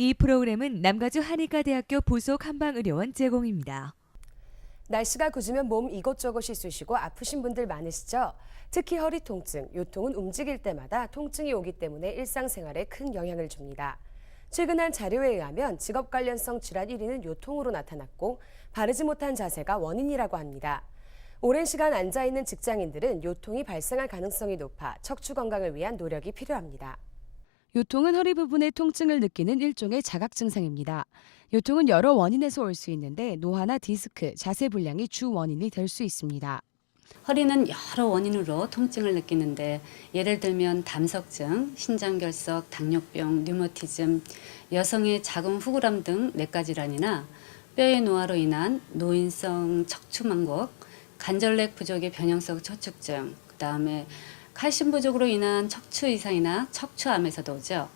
이 프로그램은 남가주 한의과대학교 부속 한방의료원 제공입니다. 날씨가 굳으면 몸 이것저것이 쑤시고 아프신 분들 많으시죠? 특히 허리 통증, 요통은 움직일 때마다 통증이 오기 때문에 일상생활에 큰 영향을 줍니다. 최근 한 자료에 의하면 직업 관련성 질환 1위는 요통으로 나타났고 바르지 못한 자세가 원인이라고 합니다. 오랜 시간 앉아있는 직장인들은 요통이 발생할 가능성이 높아 척추 건강을 위한 노력이 필요합니다. 요통은 허리 부분의 통증을 느끼는 일종의 자각 증상입니다. 요통은 여러 원인에서 올 수 있는데 노화나 디스크, 자세 불량이 주 원인이 될 수 있습니다. 허리는 여러 원인으로 통증을 느끼는데 예를 들면 담석증, 신장결석, 당뇨병, 류머티즘, 여성의 자궁 후구람 등 내과 질환이나 뼈의 노화로 인한 노인성 척추만곡, 관절렉 부족의 변형성 초축증, 그다음에 칼슘 부족으로 인한 척추 이상이나 척추암에서도 오죠.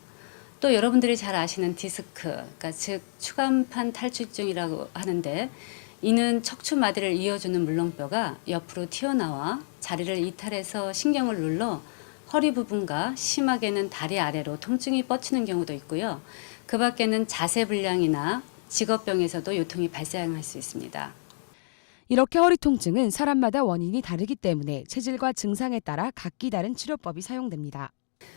또 여러분들이 잘 아시는 디스크, 그러니까 즉 추간판 탈출증이라고 하는데 이는 척추 마디를 이어주는 물렁뼈가 옆으로 튀어나와 자리를 이탈해서 신경을 눌러 허리 부분과 심하게는 다리 아래로 통증이 뻗치는 경우도 있고요. 그 밖에는 자세 불량이나 직업병에서도 요통이 발생할 수 있습니다. 이렇게 허리 통증은 사람마다 원인이 다르기 때문에 체질과 증상에 따라 각기 다른 치료법이 사용됩니다.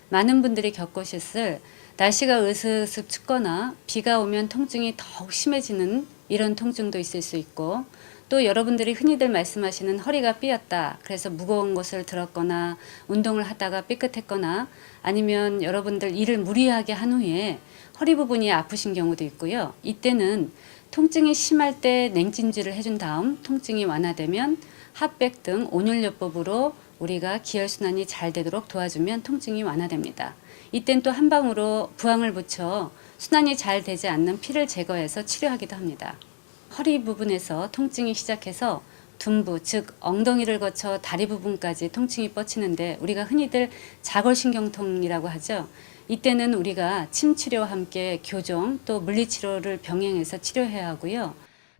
많은 분들이 겪으셨을 날씨가 으슥으슥 춥거나 비가 오면 통증이 더욱 심해지는 이런 통증도 있을 수 있고, 또 여러분들이 흔히들 말씀하시는 허리가 삐었다, 그래서 무거운 것을 들었거나 운동을 하다가 삐끗했거나 아니면 여러분들 일을 무리하게 한 후에 허리 부분이 아프신 경우도 있고요. 이때는 통증이 심할 때 냉찜질을 해준 다음 통증이 완화되면 핫백 등 온열요법으로 우리가 기혈순환이 잘 되도록 도와주면 통증이 완화됩니다. 이땐 또 한방으로 부항을 붙여 순환이 잘 되지 않는 피를 제거해서 치료하기도 합니다. 허리 부분에서 통증이 시작해서 둔부, 즉 엉덩이를 거쳐 다리 부분까지 통증이 뻗치는데 우리가 흔히들 자골신경통이라고 하죠. 이때는 우리가 침치료와 함께 교정 또 물리치료를 병행해서 치료해야 하고요.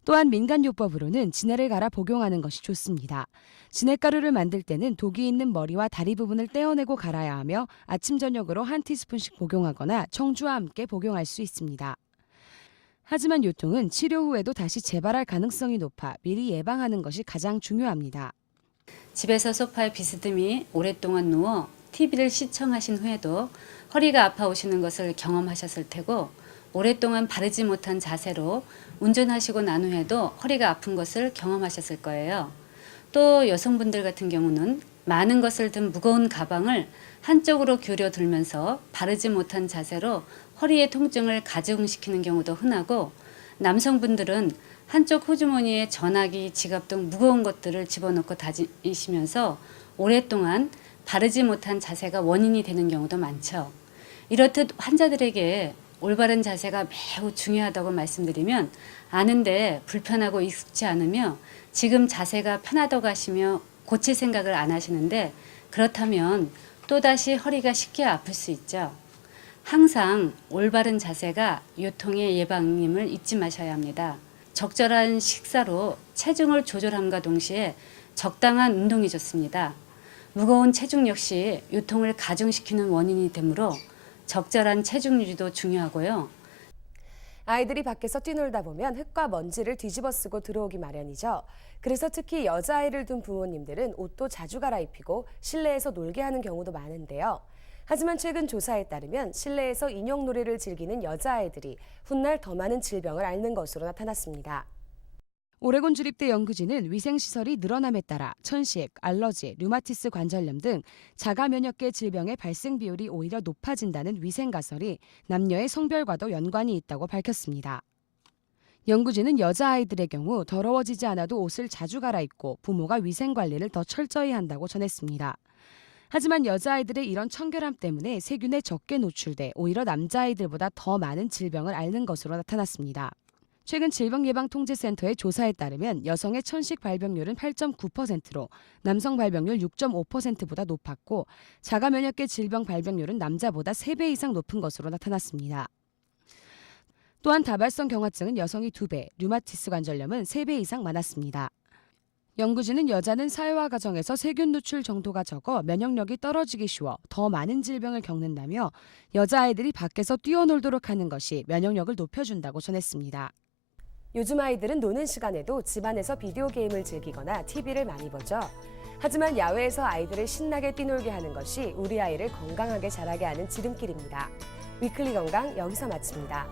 또한 민간요법으로는 진액을 갈아 복용하는 것이 좋습니다. 진액가루를 만들 때는 독이 있는 머리와 다리 부분을 떼어내고 갈아야 하며 아침 저녁으로 한 티스푼씩 복용하거나 청주와 함께 복용할 수 있습니다. 하지만 요통은 치료 후에도 다시 재발할 가능성이 높아 미리 예방하는 것이 가장 중요합니다. 집에서 소파에 비스듬히 오랫동안 누워 TV를 시청하신 후에도 허리가 아파오시는 것을 경험하셨을 테고, 오랫동안 바르지 못한 자세로 운전하시고 난 후에도 허리가 아픈 것을 경험하셨을 거예요. 또 여성분들 같은 경우는 많은 것을 든 무거운 가방을 한쪽으로 기울여 들면서 바르지 못한 자세로 허리의 통증을 가중시키는 경우도 흔하고, 남성분들은 한쪽 호주머니에 전화기, 지갑 등 무거운 것들을 집어넣고 다니시면서 오랫동안 바르지 못한 자세가 원인이 되는 경우도 많죠. 이렇듯 환자들에게 올바른 자세가 매우 중요하다고 말씀드리면 아는데 불편하고 익숙지 않으며 지금 자세가 편하다고 하시며 고칠 생각을 안 하시는데, 그렇다면 또다시 허리가 쉽게 아플 수 있죠. 항상 올바른 자세가 요통의 예방임을 잊지 마셔야 합니다. 적절한 식사로 체중을 조절함과 동시에 적당한 운동이 좋습니다. 무거운 체중 역시 요통을 가중시키는 원인이 되므로 적절한 체중 유지도 중요하고요. 아이들이 밖에서 뛰놀다 보면 흙과 먼지를 뒤집어 쓰고 들어오기 마련이죠. 그래서 특히 여자아이를 둔 부모님들은 옷도 자주 갈아입히고 실내에서 놀게 하는 경우도 많은데요. 하지만 최근 조사에 따르면 실내에서 인형놀이를 즐기는 여자아이들이 훗날 더 많은 질병을 앓는 것으로 나타났습니다. 오레곤 주립대 연구진은 위생시설이 늘어남에 따라 천식, 알러지, 류마티스 관절염 등 자가 면역계 질병의 발생 비율이 오히려 높아진다는 위생가설이 남녀의 성별과도 연관이 있다고 밝혔습니다. 연구진은 여자아이들의 경우 더러워지지 않아도 옷을 자주 갈아입고 부모가 위생관리를 더 철저히 한다고 전했습니다. 하지만 여자아이들의 이런 청결함 때문에 세균에 적게 노출돼 오히려 남자아이들보다 더 많은 질병을 앓는 것으로 나타났습니다. 최근 질병예방통제센터의 조사에 따르면 여성의 천식 발병률은 8.9%로 남성 발병률 6.5%보다 높았고 자가면역계 질병 발병률은 남자보다 3배 이상 높은 것으로 나타났습니다. 또한 다발성 경화증은 여성이 2배, 류마티스 관절염은 3배 이상 많았습니다. 연구진은 여자는 사회화 과정에서 세균 노출 정도가 적어 면역력이 떨어지기 쉬워 더 많은 질병을 겪는다며 여자아이들이 밖에서 뛰어놀도록 하는 것이 면역력을 높여준다고 전했습니다. 요즘 아이들은 노는 시간에도 집안에서 비디오 게임을 즐기거나 TV를 많이 보죠. 하지만 야외에서 아이들을 신나게 뛰놀게 하는 것이 우리 아이를 건강하게 자라게 하는 지름길입니다. 위클리 건강 여기서 마칩니다.